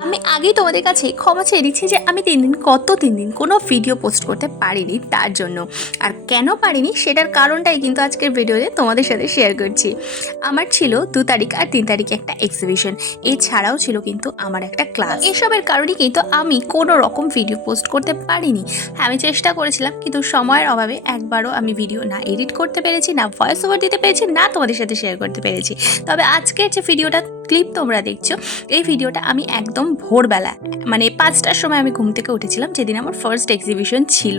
আমি আগেই তোমাদের কাছে ক্ষমা চেয়ে দিচ্ছি যে আমি 3 দিন কোনো ভিডিও পোস্ট করতে পারিনি তার জন্য। আর কেন পারিনি সেটার কারণটাই কিন্তু আজকের ভিডিওতে তোমাদের সাথে শেয়ার করছি। আমার ছিল 2 তারিখ আর 3 তারিখে একটা এক্সিবিশন, এছাড়াও ছিল কিন্তু আমার একটা ক্লাস। এসবের কারণে কিন্তু আমি কোনো রকম ভিডিও পোস্ট করতে পারিনি। হ্যাঁ, আমি চেষ্টা করেছিলাম কিন্তু সময়ের অভাবে একবারও আমি ভিডিও না এডিট করতে পেরেছি, না ভয়েস ওভার দিতে পেরেছি, না তোমাদের সাথে শেয়ার করতে পেরেছি। তবে আজকের যে ভিডিওটা ক্লিপ তোমরা দেখছো, এই ভিডিওটা আমি একদম ভোরবেলা মানে 5টার সময় আমি ঘুম থেকে উঠেছিলাম, যেদিন আমার ফার্স্ট এক্সিবিশন ছিল,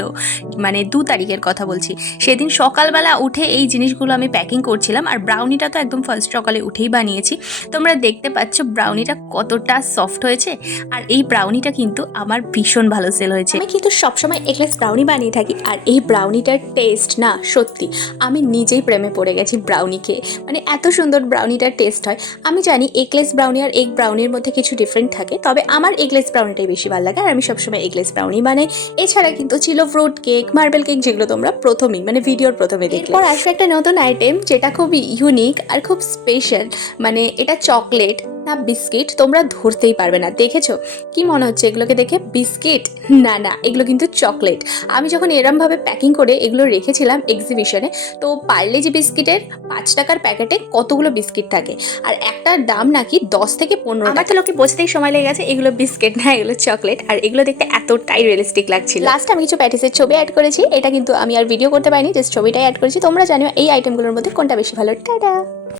মানে 2 তারিখের কথা বলছি। সেদিন সকালবেলা উঠে এই জিনিসগুলো আমি প্যাকিং করছিলাম। আর ব্রাউনিটা তো একদম ফার্স্ট সকালে উঠেই বানিয়েছি। তোমরা দেখতে পাচ্ছ ব্রাউনিটা কতটা সফট হয়েছে। আর এই ব্রাউনিটা কিন্তু আমার ভীষণ ভালো সেল হয়েছে। আমি কিন্তু সবসময় এগলেস ব্রাউনি বানিয়ে থাকি, আর এই ব্রাউনিটার টেস্ট না সত্যি আমি নিজেই প্রেমে পড়ে গেছি ব্রাউনি খেয়ে। মানে এত সুন্দর ব্রাউনিটার টেস্ট হয়। আমি জানি এগলেস ব্রাউনি আর এগ ব্রাউনির মধ্যে কিছু ডিফারেন্ট থাকে, তবে আমার এগলেস ব্রাউনিটাই বেশি ভালো লাগে আর আমি সবসময় এগলেস ব্রাউনি বানাই। এছাড়া কিন্তু ছিল ফ্রুট কেক, মার্বেল কেক, যেগুলো তোমরা প্রথমেই মানে ভিডিওর প্রথমে দেখলে। এরপর আসবে একটা নতুন আইটেম যেটা খুব ইউনিক আর খুব স্পেশাল। মানে এটা চকলেট না বিস্কিট তোমরা ধরতেই পারবে না। দেখেছো কি মনে হচ্ছে এগুলোকে দেখে? বিস্কিট না না, এগুলো কিন্তু চকলেট। আমি যখন এরমভাবে প্যাকিং করে এগুলো রেখেছিলাম এক্সিবিশনে, তো পার্লেজি বিস্কিটের 5 টাকার প্যাকেটে কতগুলো বিস্কিট থাকে, আর একটার দাম নাকি 10 থেকে 15 টাকা। আমার তো লোকে বোঝতেই সময় লেগে গেছে এগুলো বিস্কিট না, এগুলো চকলেট। আর এগুলো দেখতে এতটাই রিয়েলিস্টিক লাগছিল। লাস্ট আমি কিছু প্যাটিসের ছবি অ্যাড করেছি, এটা কিন্তু আমি আর ভিডিও করতে পারিনি, জাস্ট ছবিটাই অ্যাড করেছি। তোমরা জানিও এই আইটেমগুলোর মধ্যে কোনটা বেশি ভালো। টাটা।